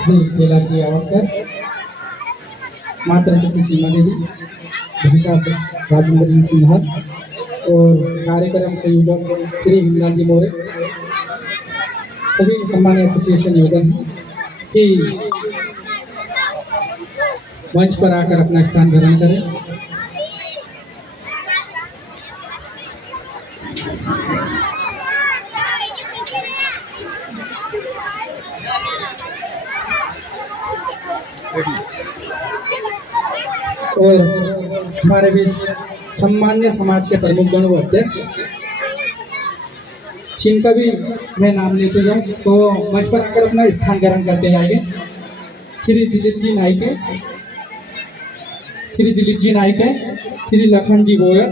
श्री केलाजी आवड़कर, माता सती सीमा देवी, भाई साहब राजेंद्र जी सिन्हा और कार्यक्रम संयोजक श्री हिमलाल जी मौर्य, सभी सम्मानित अतिथि से निवेदन है कि मंच पर आकर अपना स्थान ग्रहण करें। और हमारे बीच सम्मान्य समाज के प्रमुख गण व अध्यक्ष, जिनका भी मैं नाम लेते जाऊं तो मंच पर आकर अपना स्थान ग्रहण करते जाएंगे। श्री दिलीप जी नाइके, श्री दिलीप जी नाइके, श्री लखन जी बोयर,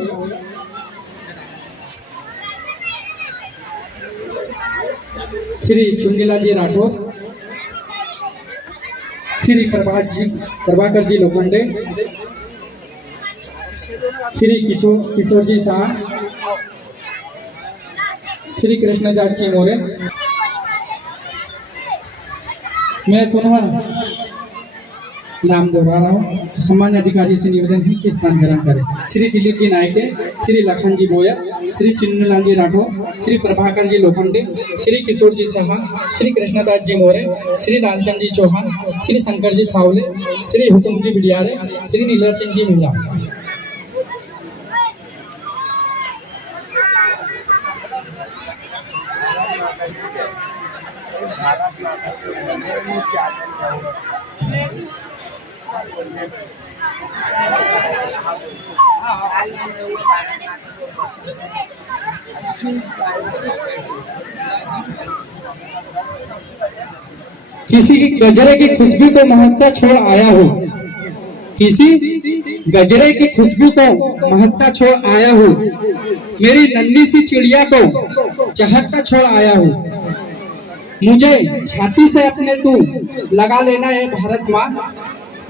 श्री चुन्नीलाल जी राठौर, श्री प्रभाकर जी लोखंडे, श्री किशोर जी शाह, श्री कृष्णदास जी मौर्य। मैं पुनः नाम दोहरा रहा हूँ तो सम्मान्य अधिकारी से निवेदन है कि स्थान ग्रहण करें। श्री दिलीप जी नायके, श्री लखन जी बोयर, श्री चुन्नीलाल जी राठौर, श्री प्रभाकर जी लोखंडे, श्री किशोर जी शाह, श्री कृष्णदास जी मौर्य, श्री लालचंद जी चौहान, श्री शंकर जी सावले, श्री हुकुम जी बिडियारे, श्री नीलाचंद जी मेहरा। किसी गजरे की खुशबू को महकता छोड़ आया हूँ, किसी गजरे की खुशबू को महकता छोड़ आया हूँ, मेरी नन्ही सी चिड़िया को चहकता छोड़ आया हूँ। मुझे छाती से अपने तू लगा लेना है भारत माँ,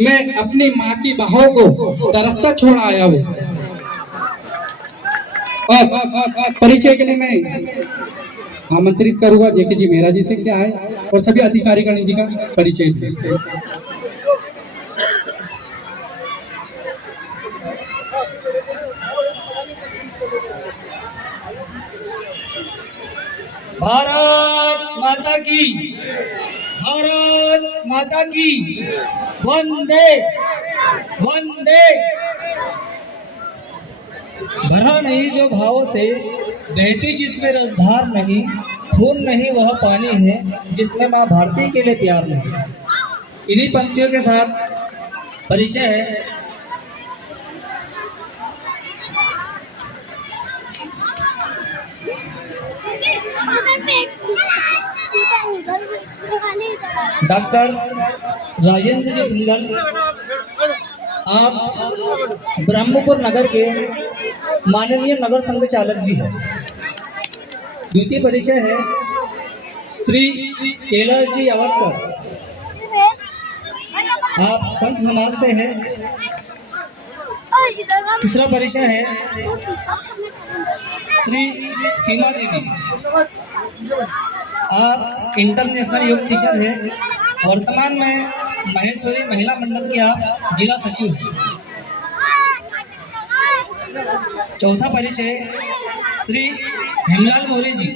मैं अपनी माँ की बाहों को तरसता छोड़ आया हूँ। और परिचय के लिए मैं आमंत्रित करूंगा जेके जी मेहरा जी से क्या है और सभी अधिकारी गण जी का परिचय थे। भारत माता की, भारत माता की, वंदे वंदे। भरा नहीं जो भावों से, बहती जिसमें रसधार नहीं, खून नहीं वह पानी है जिसमें माँ भारती के लिए प्यार नहीं। इन्हीं पंक्तियों के साथ परिचय है। डॉक्टर राजेंद्र जी सिंघल, आप ब्रह्मपुर नगर के माननीय नगर संघ चालक जी हैं। द्वितीय परिचय है श्री कैलाश जी आवड़कर, आप संत समाज से हैं। तीसरा परिचय है श्री सीमा देवी, आप इंटरनेशनल योग टीचर हैं, वर्तमान में महेश्वरी महिला मंडल के आप जिला सचिव हैं। चौथा परिचय श्री हिमलाल मौर्य जी,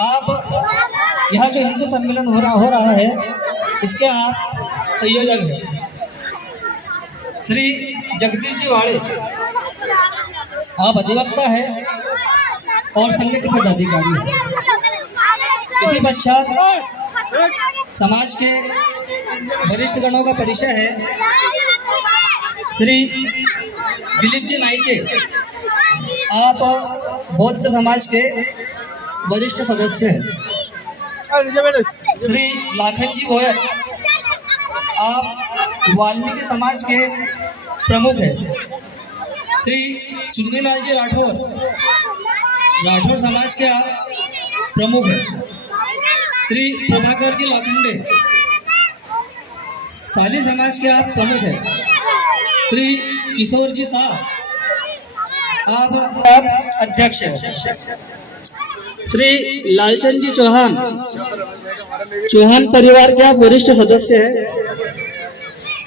आप यहाँ जो हिंदू सम्मेलन हो रहा है इसके आप संयोजक हैं। श्री जगदीश जी वाड़े, आप अधिवक्ता हैं और संघ के पदाधिकारी हैं। इसी पश्चात समाज के वरिष्ठ गणों का परिचय है श्री दिलीप जी नाइके, आप बौद्ध समाज के वरिष्ठ सदस्य हैं। श्री लाखन जी बोयर, आप वाल्मीकि समाज के प्रमुख हैं। श्री चुन्नीलाल जी राठौर, राठौर समाज के आप प्रमुख हैं। श्री प्रभाकर जी लोखंडे, साली समाज के आप प्रमुख हैं। श्री किशोर जी शाह, आप अध्यक्ष हैं। श्री लालचंद जी चौहान, चौहान परिवार के आप वरिष्ठ सदस्य हैं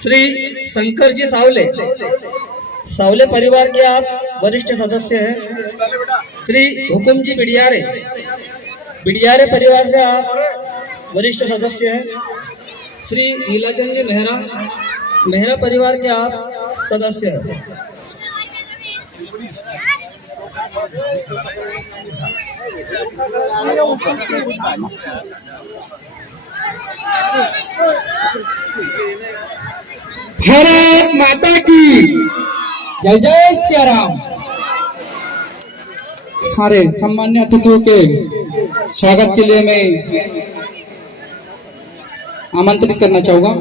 श्री शंकर जी सावले। सावले परिवार के आप वरिष्ठ सदस्य हैं श्री हुकुम जी बिडियारे। बिडियारे परिवार से आप वरिष्ठ सदस्य हैं श्री नीलाचंद जी मेहरा। मेहरा परिवार के आप सदस्य हैं। भारत माता की जय जय सिया राम। सारे सम्मान्य अतिथियों के स्वागत के लिए मैं आमंत्रित करना चाहूंगा।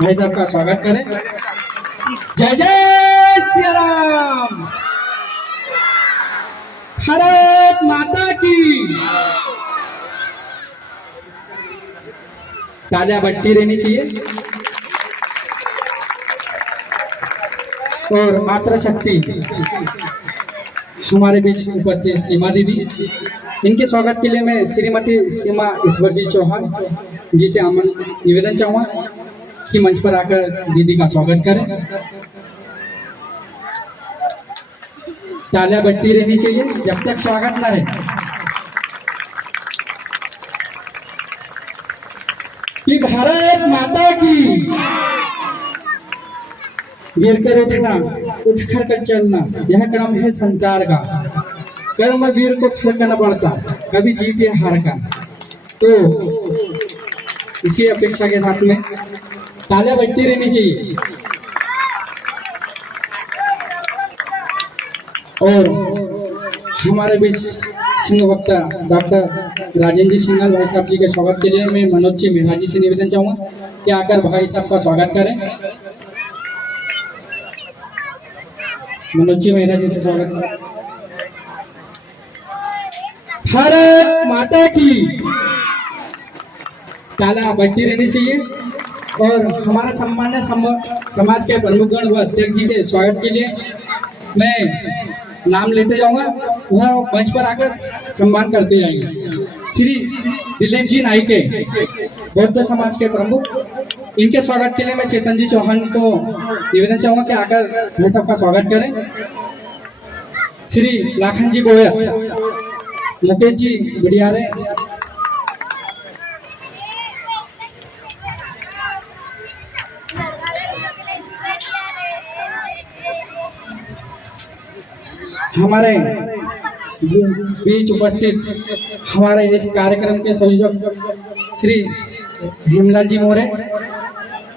भाई साहब का स्वागत करें। जय जय सिया राम। भारत माता की। तालियां बजती रहनी चाहिए। और मातृ शक्ति हमारे बीच उपस्थित सीमा दीदी, इनके स्वागत के लिए मैं श्रीमती सीमा ईश्वर जी चौहान जी से निवेदन चाहूँगा कि मंच पर आकर दीदी का स्वागत करें। तालियां बजती रहनी चाहिए जब तक स्वागत न रहे। कि भारत माता की। गिर कर उठना, उठ कर कर चलना, यह क्रम है संसार का। कर्म वीर को फिर करना पड़ता, कभी जीत या हार का। तो इसी अपेक्षा के साथ में तालियां बजती रहनी चाहिए। और हमारे बीच सिंह वक्ता डॉक्टर राजेंद्र जी सिंघल भाई साहब जी के स्वागत के लिए मैं मनोज जी मेहरा जी से निवेदन चाहूँगा कि आकर भाई साहब का स्वागत करें। मनोज जी मेहरा जी से स्वागत करें। भारत माता की। ताला बजती रहनी चाहिए। और हमारा सम्मान्य समाज के प्रमुखगण व अध्यक्ष जी के स्वागत के लिए मैं नाम लेते जाऊंगा, वह मंच पर आकर सम्मान करते जाएंगे। श्री दिलीप जी नाइके, बौद्ध समाज के प्रमुख, इनके स्वागत के लिए मैं चेतन जी चौहान को निवेदन चाहूंगा कि आकर भाई सबका स्वागत करें। श्री लाखन जी गोयल, मुकेश जी बिडियारे, हमारे बीच उपस्थित हमारे इस कार्यक्रम के संयोजक श्री हेमलाल जी मोरे,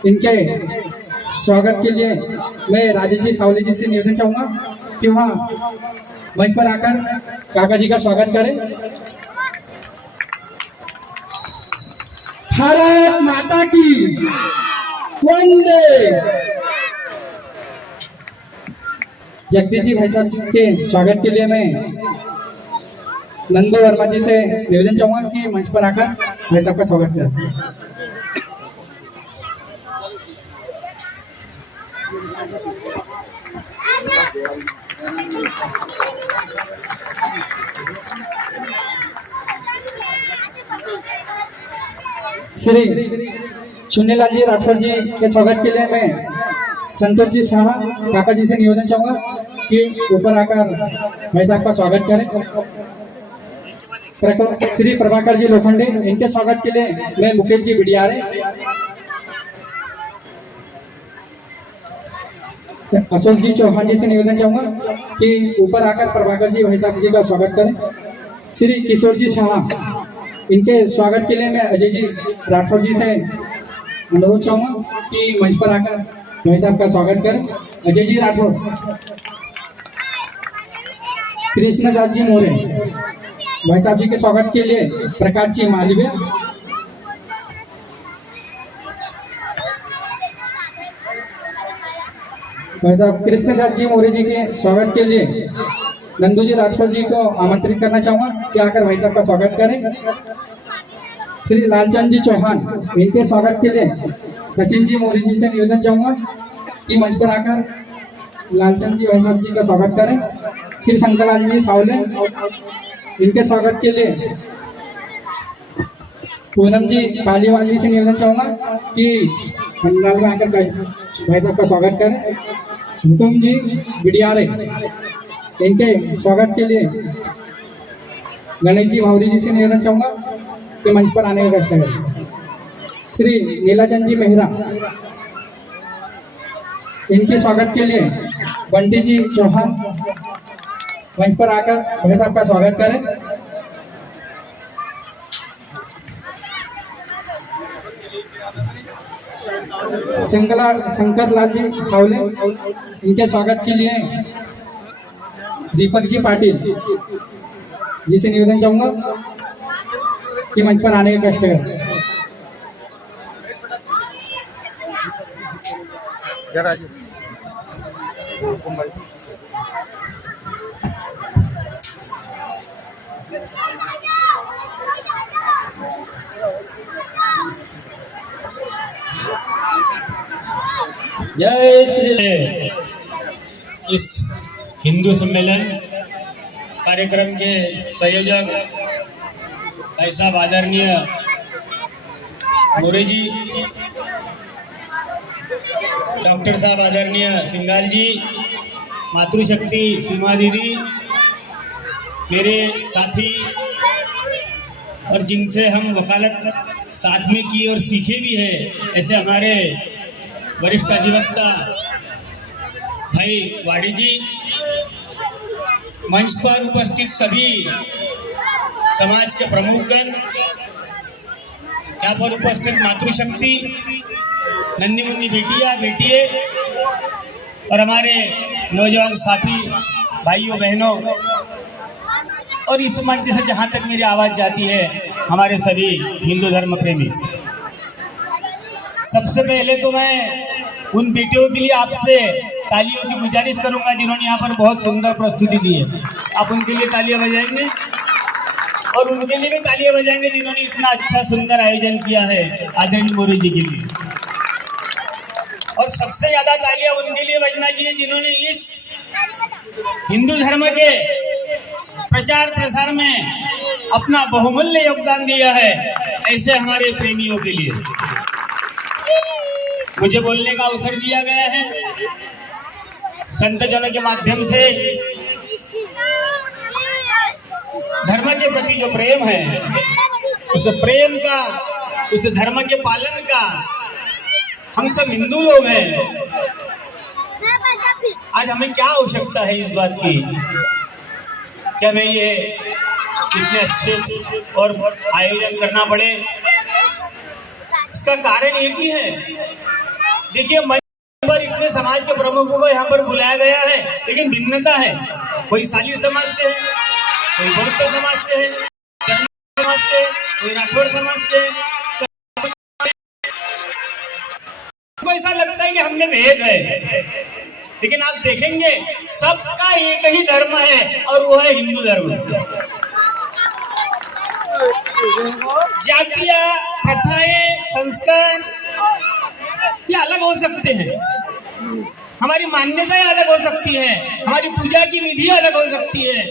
इनके स्वागत के लिए मैं राजेश जी सावले जी से निवेदन चाहूंगा कि वहाँ मंच पर आकर काका जी का स्वागत करें। भारत माता की वंदे। जगदीश जी भाई साहब के स्वागत के लिए मैं नंदू वर्मा जी से निवेदन चाहूंगा कि मंच पर आकर भाई साहब का स्वागत करें। श्री चुन्नीलाल जी राठौर जी के स्वागत के लिए मैं संतोष जी शाह काका जी से निवेदन चाहूंगा कि ऊपर आकर भाई साहब का स्वागत करें। श्री प्रभाकर जी लोखंडे, इनके स्वागत के लिए मैं मुकेश जी बिडियारे, अशोक जी चौहान जी से निवेदन चाहूंगा कि ऊपर आकर प्रभाकर जी भाई साहब जी का स्वागत करें। श्री किशोर जी शाह, इनके स्वागत के लिए मैं अजय जी राठौर जी से अनुरोध चाहूंगा कि मंच पर आकर भाई साहब का स्वागत करें। अजय जी राठौर, कृष्णदास जी मोरे, भाई साहब जी के स्वागत के लिए प्रकाश जी मालवीय, भाई साहब कृष्णदास जी मोरे जी के स्वागत के लिए नंदू जी राठौर जी को आमंत्रित करना चाहूंगा कि आकर भाई साहब का स्वागत करें। श्री लालचंद जी चौहान, इनके स्वागत के लिए सचिन जी मोरे जी से निवेदन चाहूंगा कि मंच पर आकर लालचंद जी भाई साहब जी का स्वागत करें। श्री शंकरलाल जी सावले, इनके स्वागत के लिए पूनम जी पालीवाली से निवेदन चाहूंगा कि पंडाल में आकर भाई साहब का स्वागत करें। हुकुम जी बिडियारे इनके स्वागत के लिए गणेश जी भावरी जी से निवेदन चाहूंगा कि मंच पर आने का कष्ट करें। श्री नीलाचंद जी मेहरा इनके स्वागत के लिए बंटी जी चौहान मंच पर आकर भाई साहब का स्वागत करें। शंकर लाल जी सावले इनके स्वागत के लिए दीपक जी पाटिल जी से निवेदन चाहूंगा कि मंच पर आने का कष्ट करें। जय श्री इस हिंदू सम्मेलन कार्यक्रम के संयोजक भाई साहब आदरणीय मोरे जी, डॉक्टर साहब आदरणीय सिंगाल जी, मातृशक्ति सीमा दीदी, मेरे साथी और जिनसे हम वकालत साथ में की और सीखे भी है, ऐसे हमारे वरिष्ठ अधिवक्ता भाई वाड़ी जी, मंच पर उपस्थित सभी समाज के प्रमुखगण, यहाँ पर उपस्थित मातृशक्ति, नन्ही मुन्नी बेटियां बेटिए और हमारे नौजवान साथी भाइयों बहनों, और इस मंच से जहाँ तक मेरी आवाज़ जाती है हमारे सभी हिंदू धर्म प्रेमी, सबसे पहले तो मैं उन बेटियों के लिए आपसे तालियों की गुजारिश करूंगा जिन्होंने यहाँ पर बहुत सुंदर प्रस्तुति दी है। आप उनके लिए तालियां बजाएंगे और उनके लिए भी तालियां बजाएंगे जिन्होंने इतना अच्छा सुंदर आयोजन किया है आदरणीय मोरे जी के लिए। और सबसे ज्यादा तालियां उनके लिए बजना चाहिए जिन्होंने इस हिंदू धर्म के प्रचार प्रसार में अपना बहुमूल्य योगदान दिया है, ऐसे हमारे प्रेमियों के लिए। मुझे बोलने का अवसर दिया गया है, संत जनों के माध्यम से धर्म के प्रति जो प्रेम है, उस प्रेम का, उस धर्म के पालन का हम सब हिंदू लोग हैं। आज हमें क्या आवश्यकता है इस बात की, क्या भाई ये इतने अच्छे और आयोजन करना पड़े? इसका कारण एक ही है। देखिए, मंच पर इतने समाज के प्रमुखों को यहाँ पर बुलाया गया है, लेकिन भिन्नता है। कोई साली समाज से है, कोई बौद्ध समाज से है, समाज से, कोई राठौर समाज से। को ऐसा लगता है कि हमने भेद है, लेकिन आप देखेंगे सबका एक ही धर्म है और वो है हिंदू धर्म। जातियां, प्रथाएं, संस्कार ये अलग हो सकते हैं, हमारी मान्यताएं अलग हो सकती हैं, हमारी पूजा की विधि अलग हो सकती है,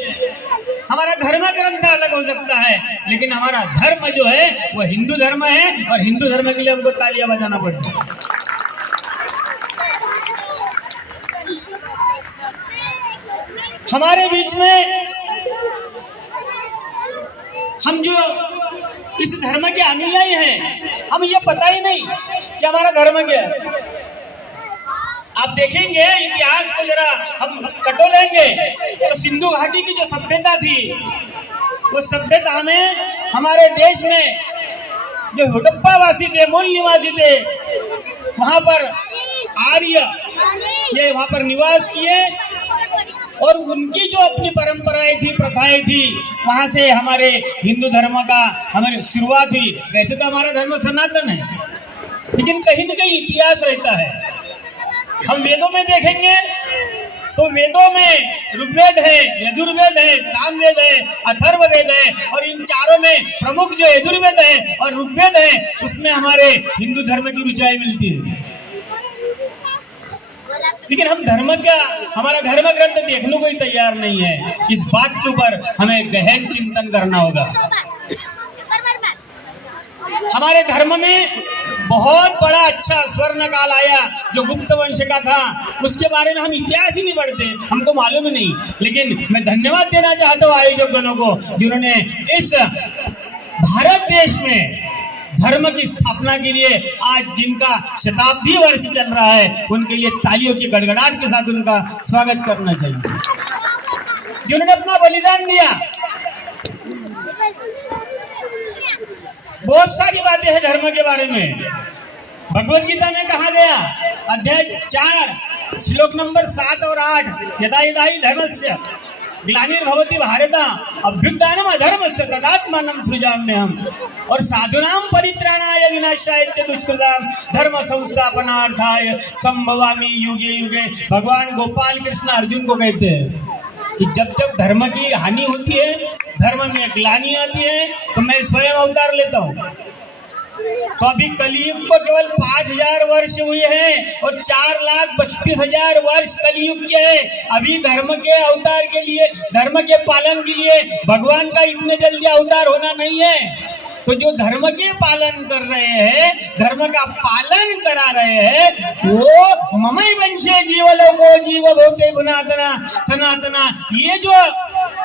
हमारा धर्म ग्रंथ अलग हो सकता है, लेकिन हमारा धर्म जो है वो हिंदू धर्म है और हिंदू धर्म के लिए हमको तालियां बजाना पड़ता है। हमारे बीच में हम जो इस धर्म के अनुयायी हैं, हम ये पता ही नहीं कि हमारा धर्म क्या है। आप देखेंगे इतिहास को जरा हम टटोलेंगे तो सिंधु घाटी की जो सभ्यता थी, वो सभ्यता में हमारे देश में जो हड़प्पा वासी थे, मूल निवासी थे, वहां पर आर्य ये वहां पर निवास किए और उनकी जो अपनी परंपराएं थी, प्रथाएं थी, वहां से हमारे हिंदू धर्म का हमारी शुरुआत हुई। वैसे तो हमारा धर्म सनातन है, लेकिन कहीं न कहीं इतिहास रहता है। हम वेदों में देखेंगे तो वेदों में ऋग्वेद है, यजुर्वेद है, सामवेद है, अथर्ववेद है, और इन चारों में प्रमुख जो यजुर्वेद है और ऋग्वेद है, उसमें हमारे हिंदू धर्म की ऊंचाई मिलती है। लेकिन हम धर्म का, हमारा धर्म ग्रंथ देखने को ही तैयार नहीं है। इस बात के ऊपर हमें गहन चिंतन करना होगा। हमारे धर्म में बहुत बड़ा अच्छा स्वर्ण काल आया जो गुप्त वंश का था, उसके बारे में हम इतिहास ही नहीं पढ़ते, हमको मालूम ही नहीं। लेकिन मैं धन्यवाद देना चाहता हूँ आयोजकगणों को, जिन्होंने इस भारत देश में धर्म की स्थापना के लिए आज जिनका शताब्दी वर्ष चल रहा है, उनके लिए तालियों की गड़गड़ाहट के साथ उनका स्वागत करना चाहिए, जिन्होंने अपना बलिदान दिया। बहुत सारी बातें हैं धर्म के बारे में। भगवत गीता में कहा गया, अध्याय 4 श्लोक नंबर 7 और 8, यदा यदा हि धर्मस्य ग्लानिर्भवति भारत अभ्युत्थानम् अधर्मस्य तदात्मानं सृजाम्यहम् और साधूनां परित्राणाय विनाशाय च दुष्कृतां धर्म संस्थापनार्थाय संभवामि युगे युगे। भगवान गोपाल कृष्ण अर्जुन को कहते हैं कि जब जब धर्म की हानि होती है, धर्म में ग्लानि आती है, तो मैं स्वयं अवतार लेता हूँ। तो अभी कलयुग को केवल 5000 वर्ष हुए हैं और 4,32,000 वर्ष कलयुग के हैं। अभी धर्म के अवतार के लिए, धर्म के पालन के लिए भगवान का इतने जल्दी अवतार होना नहीं है। तो जो धर्म के पालन कर रहे हैं, धर्म का पालन करा रहे हैं, वो ममई वंशे जीवलोको जीव भूते पुनातना सनातना, ये जो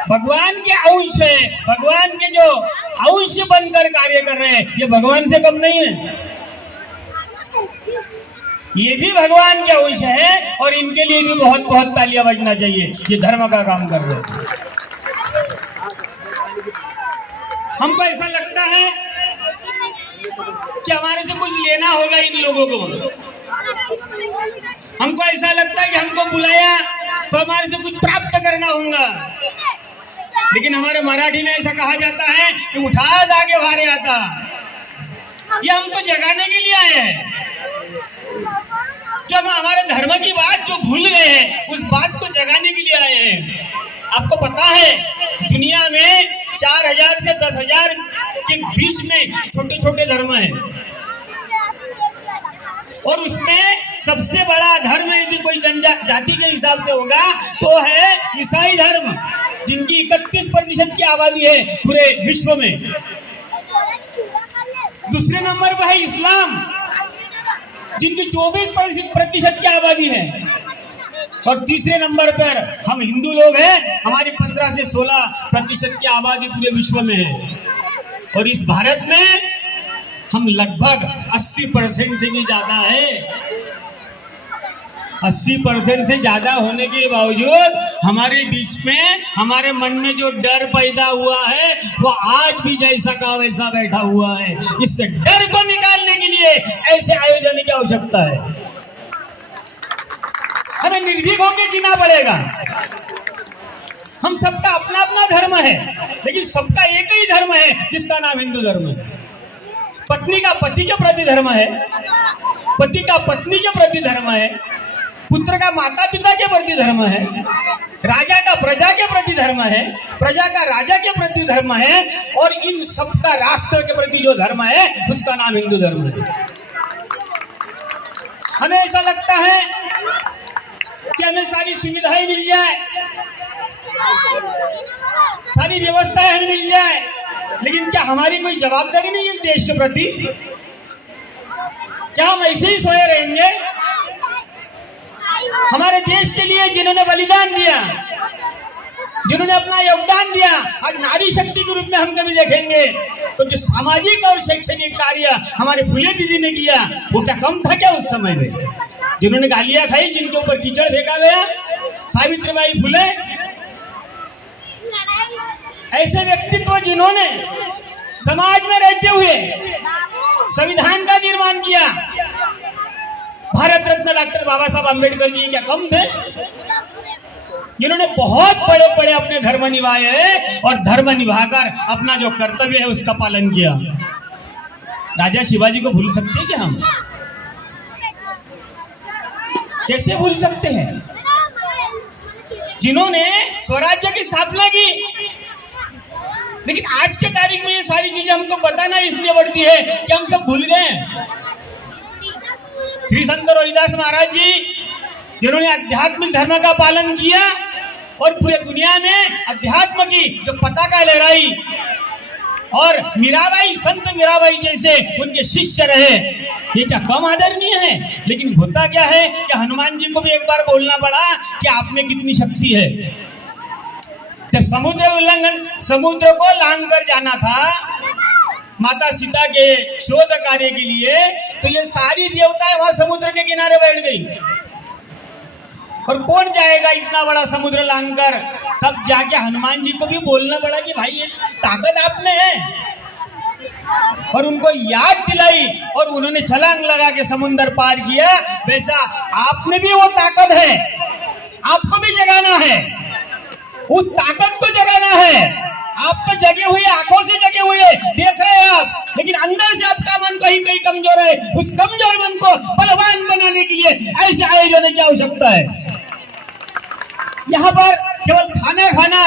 भगवान के अंश है, भगवान के जो अंश बनकर कार्य कर रहे हैं, ये भगवान से कम नहीं है, ये भी भगवान के अंश है और इनके लिए भी बहुत बहुत तालियां बजना चाहिए, ये धर्म का काम कर रहे हैं। हमको ऐसा लगता है कि हमारे से कुछ लेना होगा इन लोगों को, हमको ऐसा लगता है कि हमको बुलाया तो हमारे से कुछ प्राप्त करना होगा। लेकिन हमारे मराठी में ऐसा कहा जाता है कि उठा आगे भारे आता, ये हमको जगाने के लिए आए हैं। जब हमारे धर्म की बात जो भूल गए हैं, उस बात को जगाने के लिए आए हैं। आपको पता है दुनिया में 4000 से 10,000 के बीच में छोटे छोटे धर्म हैं और उसमें सबसे बड़ा धर्म यदि कोई जनजाति के हिसाब से होगा तो है ईसाई धर्म, जिनकी 31% की आबादी है पूरे विश्व में। दूसरे नंबर पर है इस्लाम, जिनकी 24% की आबादी है और तीसरे नंबर पर हम हिंदू लोग हैं, हमारी 15 से 16% की आबादी पूरे विश्व में है। और इस भारत में हम लगभग 80% से भी ज्यादा है। 80% से ज्यादा होने के बावजूद हमारे बीच में, हमारे मन में जो डर पैदा हुआ है, वो आज भी जैसा का वैसा बैठा हुआ है। इस डर को निकालने के लिए ऐसे आयोजन की आवश्यकता है। हमें निर्भीक होकर जीना पड़ेगा। हम सबका अपना अपना धर्म है, लेकिन सबका एक ही धर्म है जिसका नाम हिंदू धर्म है। पत्नी का पति के प्रति धर्म है, पति का पत्नी के प्रति धर्म है, पुत्र का माता पिता के प्रति धर्म है, राजा का प्रजा के प्रति धर्म है, प्रजा का राजा के प्रति धर्म है, और इन सबका राष्ट्र के प्रति जो धर्म है उसका नाम हिंदू धर्म है। हमें ऐसा लगता है कि हमें सारी सुविधाएं मिल जाए, सारी व्यवस्थाएं हमें मिल जाए, लेकिन क्या हमारी कोई जवाबदारी नहीं है देश के प्रति? क्या हम ऐसे ही सोए रहेंगे? हमारे देश के लिए जिन्होंने बलिदान दिया, जिन्होंने अपना योगदान दिया, आज नारी शक्ति के रूप में हम कभी देखेंगे तो जो सामाजिक और शैक्षणिक कार्य हमारे फुले दीदी ने किया, वो क्या कम था क्या उस समय में? जिन्होंने गालियां खाई, जिनके ऊपर कीचड़ फेंका गया, सावित्रीबाई फुले, ऐसे व्यक्तित्व जिन्होंने समाज में रहते हुए संविधान का निर्माण किया, भारत रत्न डॉक्टर बाबा साहब अम्बेडकर जी क्या कम थे? जिन्होंने बहुत बड़े बड़े अपने धर्म निभाए हैं और धर्म निभाकर अपना जो कर्तव्य है उसका पालन किया। राजा शिवाजी को भूल सकते हैं क्या हम? कैसे भूल सकते हैं? जिन्होंने स्वराज्य की स्थापना की। लेकिन आज के तारीख में ये सारी चीजें हमको बताना इसलिए पड़ती है कि हम सब भूल गए। श्री संत रोहिदास महाराज जी, जिन्होंने आध्यात्मिक धर्म का पालन किया और पूरे दुनिया में अध्यात्म की जो पताका लहराई, और मीराबाई, संत मीराबाई जैसे उनके शिष्य रहे, ये क्या कम आदरणीय है? लेकिन होता क्या है कि हनुमान जी को भी एक बार बोलना पड़ा कि आप में कितनी शक्ति है। जब समुद्र को लांग कर जाना था माता सीता के शोध कार्य के लिए, तो ये सारी देवताएं वहां समुद्र के किनारे बैठ गई। और कौन जाएगा इतना बड़ा समुद्र लांघकर? तब जाके हनुमान जी को भी बोलना पड़ा कि भाई ये ताकत आप में है, और उनको याद दिलाई और उन्होंने छलांग लगा के समुद्र पार किया। वैसा आप में भी वो ताकत है, आपको भी जगाना है, उस ताकत को जगाना है। आप तो जगे हुए, आंखों से जगे हुए देख रहे हैं आप, लेकिन अंदर से आपका मन कहीं कहीं कमजोर है। उस कमजोर मन को बलवान बनाने के लिए ऐसे आयोजन की आवश्यकता है। यहाँ पर केवल खाना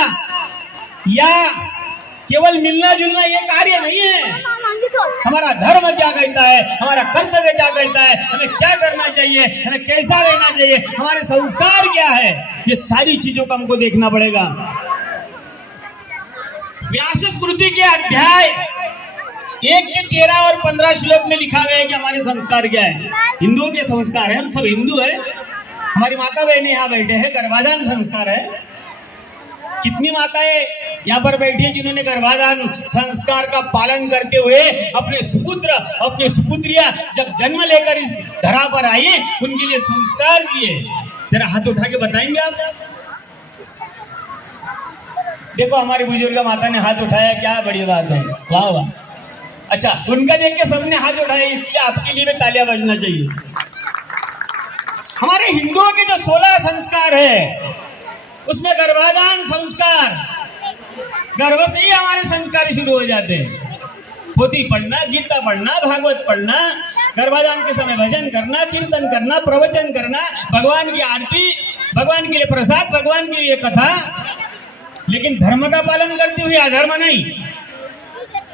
या केवल मिलना जुलना ये कार्य नहीं है। हमारा धर्म क्या कहता है, हमारा कर्तव्य क्या कहता है, हमें क्या करना चाहिए, हमें कैसा रहना चाहिए, हमारे संस्कार क्या है, ये सारी चीजों को हमको देखना पड़ेगा। व्यास स्मृति के अध्याय 1 के 13 और 15 श्लोक में लिखा गया है कि हमारे संस्कार क्या है। हिंदुओं के संस्कार है, हम सब हिंदू है, हमारी माता बहनें यहाँ बैठे हैं, गर्भाधान संस्कार है। कितनी माताएं यहाँ पर बैठी हैं जिन्होंने गर्भाधान संस्कार का पालन करते हुए अपने सुपुत्र, अपने सुपुत्रियां जब जन्म लेकर इस धरा पर आई, उनके लिए संस्कार दिए। जरा हाथ उठा के बताएंगे आप? देखो हमारे बुजुर्ग माता ने हाथ उठाया, क्या बड़ी बात है, वाह वाह। अच्छा, उनका देख के सबने हाथ उठाया, इसलिए आपके लिए भी तालियां बजना चाहिए। हमारे हिंदुओं के जो 16 संस्कार है उसमें गर्भाधान संस्कार, गर्भ से ही हमारे संस्कार शुरू हो जाते हैं। पोथी पढ़ना, गीता पढ़ना, भागवत पढ़ना, गर्भाधान के समय भजन करना, कीर्तन करना, प्रवचन करना, भगवान की आरती, भगवान के लिए प्रसाद, भगवान के लिए कथा, लेकिन धर्म का पालन करते हुए अधर्म नहीं।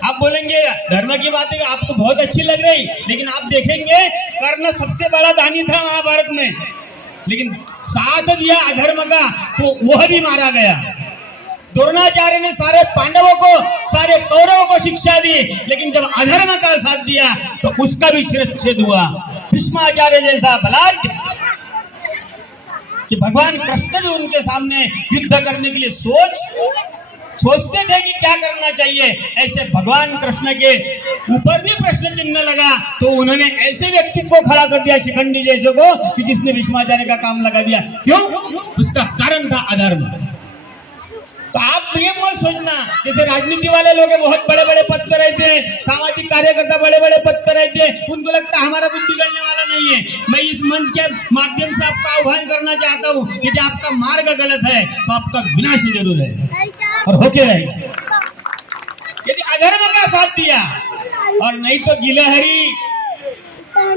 आप बोलेंगे धर्म की बातें आपको बहुत अच्छी लग रही, लेकिन आप देखेंगे कर्ण सबसे बड़ा दानी था महाभारत में, लेकिन साथ दिया अधर्म का तो वह भी मारा गया। द्रोणाचार्य ने सारे पांडवों को, सारे कौरवों को शिक्षा दी, लेकिन जब अधर्म का साथ दिया तो उसका भी शिरच्छेद हुआ। भीष्माचार्य जैसा बलात् कि भगवान कृष्ण भी उनके सामने युद्ध करने के लिए सोचते थे कि क्या करना चाहिए। ऐसे भगवान कृष्ण के ऊपर भी प्रश्न चिन्ह लगा तो उन्होंने ऐसे व्यक्तित्व को खड़ा कर दिया, शिखंडी जैसे को, कि जिसने भीष्माचार्य का काम लगा दिया। क्यों? उसका कारण था अधर्म। तो आप ये मत सोचना जैसे राजनीति वाले लोग बहुत बड़े बड़े पद पर रहते हैं, सामाजिक कार्यकर्ता बड़े बड़े पद पर रहते हैं, उनको लगता है हमारा कुछ बिगड़ने वाला नहीं है। मैं इस मंच के माध्यम से आपका आह्वान करना चाहता हूँ कि यदि आपका मार्ग गलत है तो आपका विनाश जरूर है और होके रहेगा। यदि अधर्म का साथ दिया, और नहीं तो गिलहरी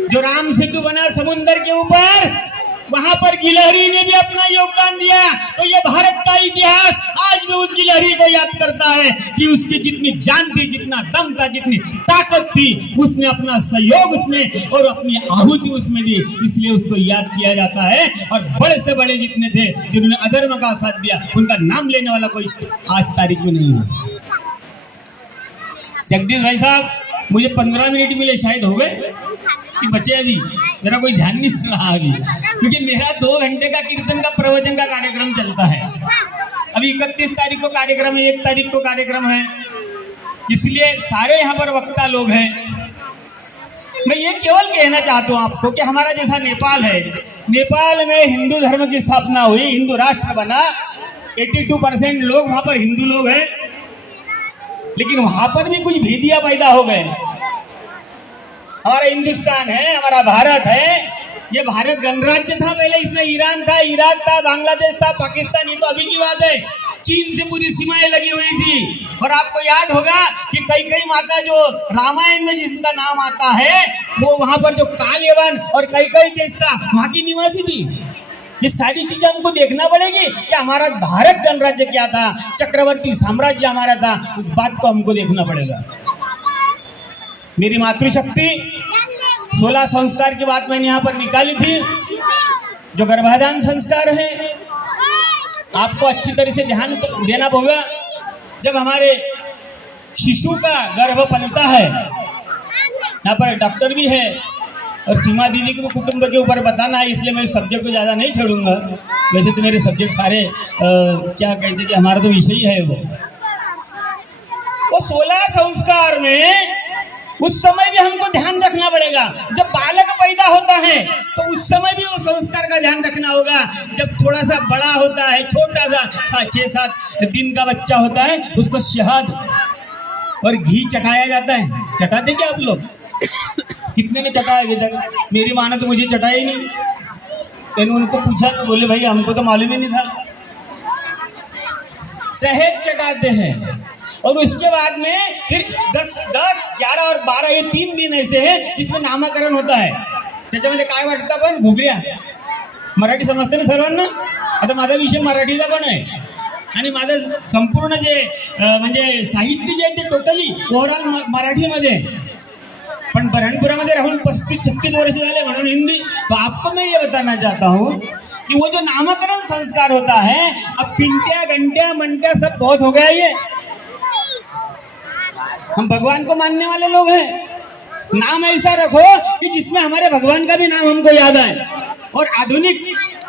जो राम सेतु बना समुद्र के ऊपर, वहां पर गिलहरी ने भी अपना योगदान दिया। तो ये भारत का इतिहास आज भी उस गिलहरी को याद करता है कि उसकी जितनी जान थी, जितना दम था, जितनी ताकत थी, उसने अपना सहयोग उसमें और अपनी आहुति उसमें दी, इसलिए उसको याद किया जाता है। और बड़े से बड़े जितने थे जिन्होंने अधर्म का साथ दिया, उनका नाम लेने वाला कोई आज तारीख में नहीं है। जगदीश भाई साहब, मुझे 15 मिनट मिले, शायद हो गए कि बचे अभी, मेरा कोई ध्यान नहीं रहा अभी, क्योंकि मेरा 2 घंटे का कीर्तन का प्रवचन का कार्यक्रम चलता है। अभी 31 तारीख को कार्यक्रम है, 1 तारीख को कार्यक्रम है, इसलिए सारे यहाँ पर वक्ता लोग हैं। मैं ये केवल कहना चाहता हूँ आपको कि हमारा जैसा नेपाल है, नेपाल में हिंदू धर्म की स्थापना हुई, हिंदू राष्ट्र बना, 82% लोग वहां पर हिंदू लोग हैं, लेकिन वहां पर भी कुछ भेदियां पैदा हो गए। हमारा हिंदुस्तान है, हमारा भारत है, ये भारत गणराज्य था पहले, इसमें ईरान था, इराक था, बांग्लादेश था, पाकिस्तान, ये तो अभी की बात है। चीन से पूरी सीमाएं लगी हुई थी। और आपको याद होगा कि कई माता जो रामायण में जिसका नाम आता है, वो वहां पर जो कालयवन और कई जैसा वहां की निवासी थी। ये सारी चीजें हमको देखना पड़ेगी कि हमारा भारत गणराज्य क्या था, चक्रवर्ती साम्राज्य हमारा था, उस बात को हमको देखना पड़ेगा। मेरी मातृशक्ति 16 संस्कार की बात मैंने यहाँ पर निकाली थी। जो गर्भाधान संस्कार है, आपको अच्छी तरह से ध्यान देना होगा। जब हमारे शिशु का गर्भ पलता है। यहाँ पर डॉक्टर भी है और सीमा दीदी को कुटुंब के ऊपर बताना है, इसलिए मैं इस सब्जेक्ट को ज़्यादा नहीं छोड़ूंगा। वैसे तो मेरे सब्जेक्ट सारे क्या कहते थे, हमारा तो विषय ही है वो 16 संस्कार में उस समय भी हमको ध्यान रखना पड़ेगा। जब बालक पैदा होता है तो उस समय भी वो संस्कार का ध्यान रखना होगा। जब थोड़ा सा बड़ा होता है, छोटा सा 6-7 दिन का बच्चा होता है, उसको शहद और घी चटाया जाता है। चटाते क्या आप लोग? कितने ने चटाया अभी तक? मेरी माँ ने तो मुझे चटाया ही नहीं। मैंने उनको पूछा तो बोले भाई हमको तो मालूम ही नहीं था। शहद चटाते हैं और उसके बाद में फिर 10, 11 और 12 ये 3 दिन ऐसे हैं जिसमें नामकरण होता है। त्याच्यामध्ये काय वाटतं पण? घुगऱ्या मराठी समजते ना सर्वांना? आता माझा विषय मराठीचा पण आहे आणि माझं संपूर्ण जे म्हणजे साहित्य जे आहे ते टोटली ओव्हरऑल मराठीमध्ये, पण बऱ्हाणपुरामध्ये राहून 35-36 वर्ष झाले म्हणून हिंदी। तो आपको मैं ये बताना चाहता हूँ कि वो जो नामकरण संस्कार होता है, अब पिंटिया घंटिया मंटिया सब बहुत हो गया। ये हम भगवान को मानने वाले लोग हैं, नाम ऐसा रखो कि जिसमें हमारे भगवान का भी नाम हमको याद आए। और आधुनिक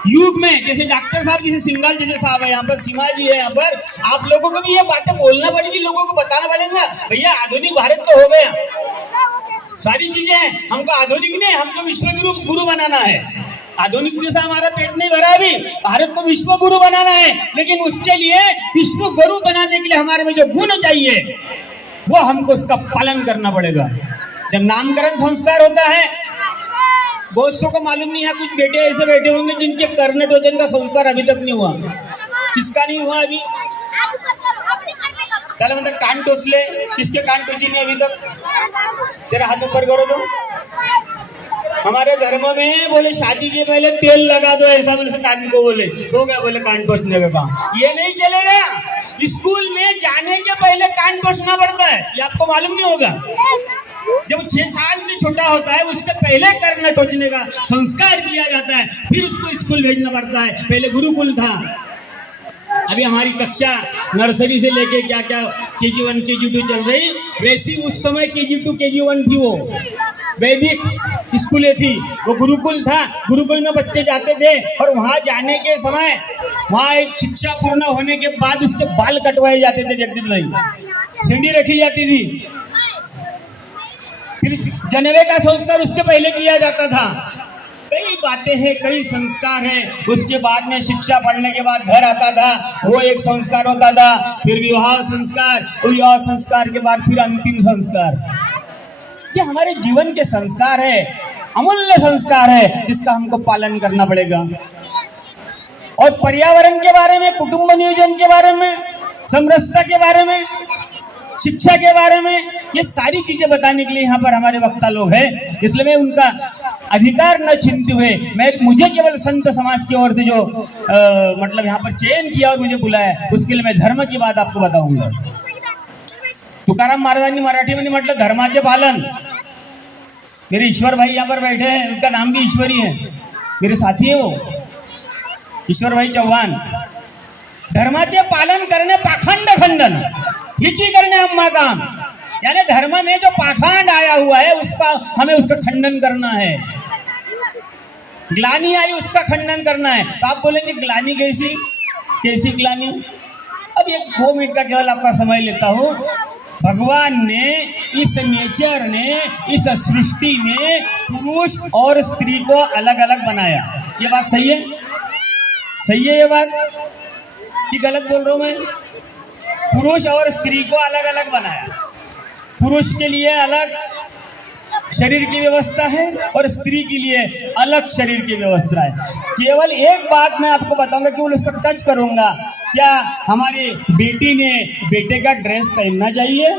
युग में जैसे डॉक्टर साहब, जैसे सिंघाल जैसे साहब है यहाँ पर, सीमा जी है यहाँ पर, आप लोगों को भी ये बातें बोलना पड़ेगी, लोगों को बताना पड़ेगा। भैया आधुनिक भारत तो हो गया, सारी चीजें हैं, हमको आधुनिक नहीं, हमको विश्व गुरु बनाना है। आधुनिक जैसा हमारा पेट नहीं भरा अभी, भारत को विश्व गुरु बनाना है। लेकिन उसके लिए विश्व गुरु बनाने के लिए हमारे में जो गुण चाहिए वो हमको उसका पालन करना पड़ेगा। जब नामकरण संस्कार होता है, बहुत सौ को मालूम नहीं है, कुछ बेटे ऐसे बैठे होंगे जिनके कर्णटोजन का संस्कार अभी तक नहीं हुआ। किसका नहीं हुआ अभी? चलो मतलब कान टोचले, किसके कान टोची नहीं अभी तक? तेरा हाथ ऊपर करो तो। हमारे धर्म में बोले शादी के पहले तेल लगा दो, ऐसा बोले कान को बोले, हो गया बोले कान टोचने का काम। ये नहीं चलेगा। स्कूल में जाने के पहले कान टोचना पड़ता है, ये आपको मालूम नहीं होगा। जब 6 साल से छोटा होता है उसके पहले कर्ण टोचने का संस्कार किया जाता है, फिर उसको स्कूल भेजना पड़ता है। पहले गुरुकुल था, अभी हमारी कक्षा नर्सरी से लेके क्या क्या KG1 KG2 चल रही, वैसी उस समय KG2 KG1 थी। वो वैदिक स्कूलें थी, वो गुरुकुल था। गुरुकुल में बच्चे जाते थे और वहाँ जाने के समय वहाँ एक शिक्षा पूर्ण होने के बाद उसके बाल कटवाए जाते थे। जगदीश भाई, सीढ़ी रखी जाती थी, फिर जनेवे का संस्कार उसके पहले किया जाता था। कई बातें हैं, कई संस्कार हैं। उसके बाद में शिक्षा पढ़ने के बाद घर आता था, वो एक संस्कार होता था। फिर विवाह संस्कार, विवाह संस्कार के बाद फिर अंतिम संस्कार। ये हमारे जीवन के संस्कार है, अमूल्य संस्कार है, जिसका हमको पालन करना पड़ेगा। और पर्यावरण के बारे में, कुटुंब नियोजन के बारे में, समरसता के बारे में, शिक्षा के बारे में, ये सारी चीजें बताने के लिए यहाँ पर हमारे वक्ता लोग हैं। इसलिए मैं उनका अधिकार न छीनते हुए मुझे केवल संत समाज की ओर से जो मतलब यहाँ पर चयन किया और मुझे बुलाया, उसके लिए मैं धर्म की बात आपको बताऊंगा। तुकाराम महाराजांनी मराठीमध्ये म्हटलं धर्माचे पालन। मेरे ईश्वर भाई यहाँ पर बैठे हैं, उनका नाम भी ईश्वरी है, मेरे साथी है वो ईश्वर भाई चौहान। धर्माचे पालन करने पाखंड खंडन हिची करने अम्मा काम, यानी धर्म में जो पाखंड आया हुआ है उसका हमें उसका खंडन करना है। ग्लानी आई उसका खंडन करना है। तो आप बोलेंगे ग्लानी कैसी कैसी ग्लानी? अब ये 2 मिनट का केवल आपका समय लेता हूँ। भगवान ने, इस नेचर ने, इस सृष्टि ने पुरुष और स्त्री को अलग अलग बनाया। ये बात सही है? सही है ये बात कि गलत बोल रहा हूं मैं? पुरुष और स्त्री को अलग अलग बनाया। पुरुष के लिए अलग शरीर की व्यवस्था है और स्त्री के लिए अलग शरीर की व्यवस्था है। केवल एक बात मैं आपको बताऊंगा, केवल उसको टच करूंगा। क्या हमारी बेटी ने बेटे का ड्रेस पहनना चाहिए?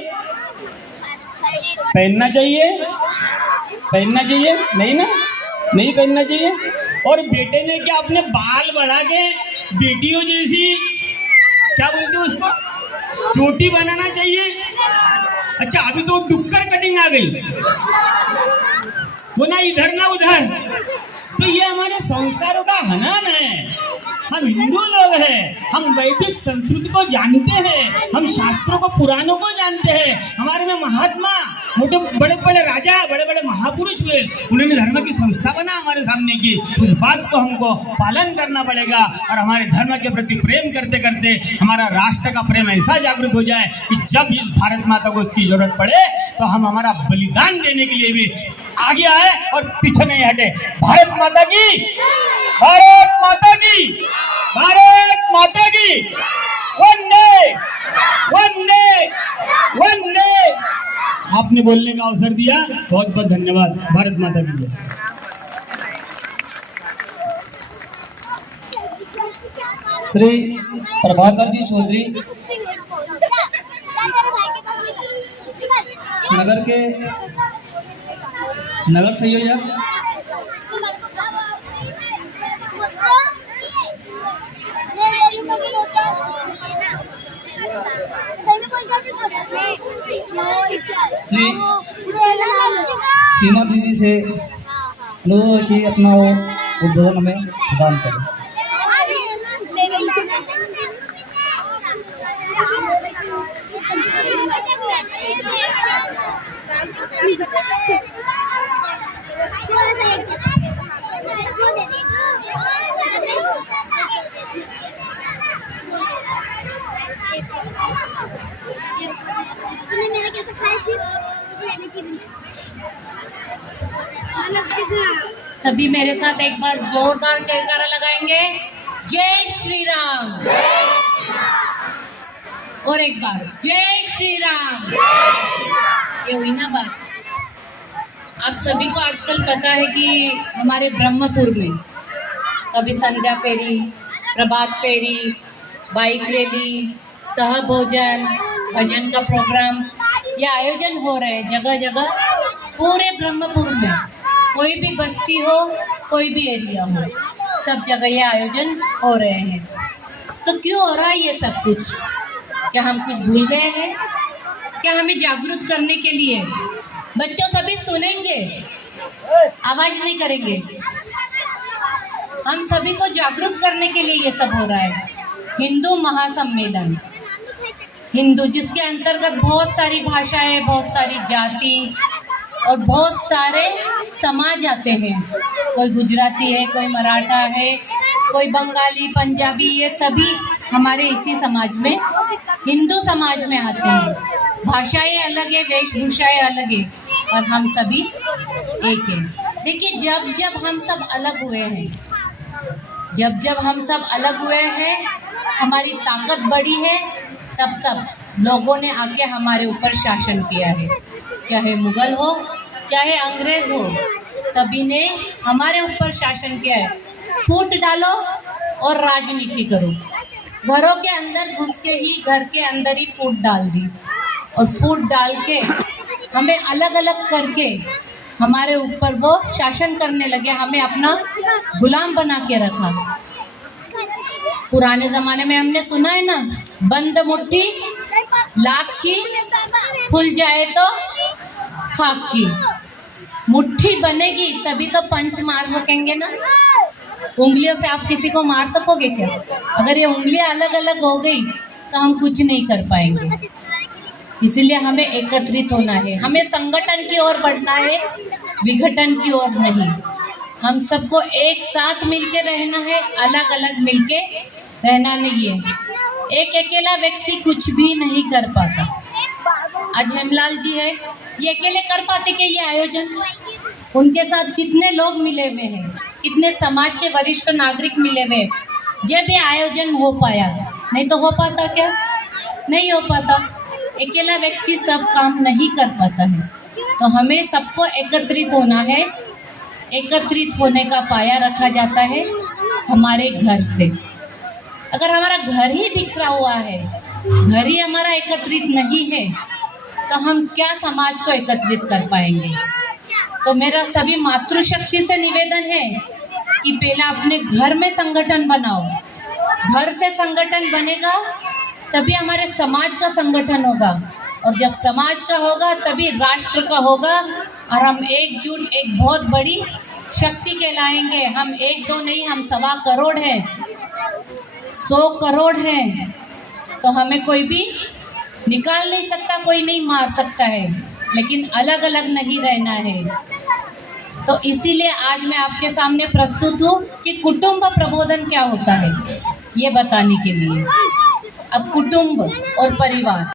पहनना चाहिए? पहनना चाहिए? नहीं ना, नहीं पहनना चाहिए। और बेटे ने क्या अपने बाल बढ़ा के बेटियों जैसी, क्या बोलते हो उसको, चोटी बनाना चाहिए? अच्छा, अभी तो डुक्कर कटिंग आ गई, वो ना इधर ना उधर। तो ये हमारे संस्कारों का हनन है। हम हिंदू लोग हैं, हम वैदिक संस्कृति को जानते हैं, हम शास्त्रों को पुराणों को जानते हैं। हमारे में महात्मा मोटे बड़े बड़े राजा बड़े बड़े महापुरुष हुए, उन्होंने धर्म की संस्था बना हमारे सामने की। उस बात को हमको पालन करना पड़ेगा और हमारे धर्म के प्रति प्रेम करते करते हमारा राष्ट्र का प्रेम ऐसा जागृत हो जाए कि जब इस भारत माता को उसकी जरूरत पड़े तो हम हमारा बलिदान देने के लिए भी आगे आए और पीछे नहीं हटे। भारत माता की, भारत माता की, भारत माता की, वंदे वंदे वंदे। आपने बोलने का अवसर दिया, बहुत बहुत धन्यवाद। भारत माता की जय। श्री प्रभाकर जी चौधरी नगर के नगर संयोजक, श्री सीमा दीदी से लोगों की अपना उद्बोधन हमें प्रदान करें। सभी मेरे साथ एक बार जोरदार जयकारा लगाएंगे, जय श्री राम। और एक बार जय श्री राम। ये हुई ना बात। आप सभी को आजकल पता है कि हमारे ब्रह्मपुर में कभी संध्या फेरी, प्रभात फेरी, बाइक रैली, सहभोजन, भजन का प्रोग्राम, ये आयोजन हो रहे हैं जगह जगह पूरे ब्रह्मपुर में। कोई भी बस्ती हो, कोई भी एरिया हो, सब जगह ये आयोजन हो रहे हैं। तो क्यों हो रहा है ये सब कुछ? क्या हम कुछ भूल गए हैं? क्या हमें जागरूक करने के लिए बच्चों सभी सुनेंगे, आवाज नहीं करेंगे? हम सभी को जागरूक करने के लिए ये सब हो रहा है। हिंदू महासम्मेलन, हिंदू जिसके अंतर्गत बहुत सारी भाषाएं, बहुत सारी जाति और बहुत सारे समाज आते हैं। कोई गुजराती है, कोई मराठा है, कोई बंगाली, पंजाबी, ये सभी हमारे इसी समाज में, हिंदू समाज में आते हैं। भाषाएं अलग है, वेशभूषाएं अलग है, और हम सभी एक हैं। देखिए, जब जब हम सब अलग हुए हैं, जब जब हम सब अलग हुए हैं, हमारी ताकत बढ़ी है, तब तब लोगों ने आके हमारे ऊपर शासन किया है। चाहे मुगल हो, चाहे अंग्रेज हो, सभी ने हमारे ऊपर शासन किया है। फूट डालो और राजनीति करो। घरों के अंदर घुस के ही, घर के अंदर ही फूट डाल दी, और फूट डाल के हमें अलग अलग करके हमारे ऊपर वो शासन करने लगे। हमें अपना गुलाम बना के रखा। पुराने जमाने में हमने सुना है ना, बंद मुट्ठी लाख की, खुल जाए तो खाक की। मुट्ठी बनेगी तभी तो पंच मार सकेंगे ना। उंगलियों से आप किसी को मार सकोगे क्या? अगर ये उंगलियां अलग अलग हो गई तो हम कुछ नहीं कर पाएंगे। इसलिए हमें एकत्रित होना है, हमें संगठन की ओर बढ़ना है, विघटन की ओर नहीं। हम सबको एक साथ मिलके रहना है, अलग अलग मिलके रहना नहीं है। एक अकेला व्यक्ति कुछ भी नहीं कर पाता। आज हेमलाल जी है, ये अकेले कर पाते क्या ये आयोजन? उनके साथ कितने लोग मिले हुए हैं, कितने समाज के वरिष्ठ नागरिक मिले हुए, जब ये आयोजन हो पाया। नहीं तो हो पाता क्या? नहीं हो पाता। अकेला व्यक्ति सब काम नहीं कर पाता है। तो हमें सबको एकत्रित होना है। एकत्रित होने का पाया रखा जाता है हमारे घर से। अगर हमारा घर ही बिखरा हुआ है, घर ही हमारा एकत्रित नहीं है, तो हम क्या समाज को एकत्रित कर पाएंगे? तो मेरा सभी मातृशक्ति से निवेदन है कि पहला अपने घर में संगठन बनाओ। घर से संगठन बनेगा तभी हमारे समाज का संगठन होगा, और जब समाज का होगा तभी राष्ट्र का होगा, और हम एकजुट एक बहुत बड़ी शक्ति कहलाएंगे। हम एक दो नहीं, हम 1.25 करोड़ हैं। 100 करोड़ हैं तो हमें कोई भी निकाल नहीं सकता, कोई नहीं मार सकता है, लेकिन अलग अलग नहीं रहना है। तो इसीलिए आज मैं आपके सामने प्रस्तुत हूँ कि कुटुंब प्रबोधन क्या होता है, ये बताने के लिए। अब कुटुंब और परिवार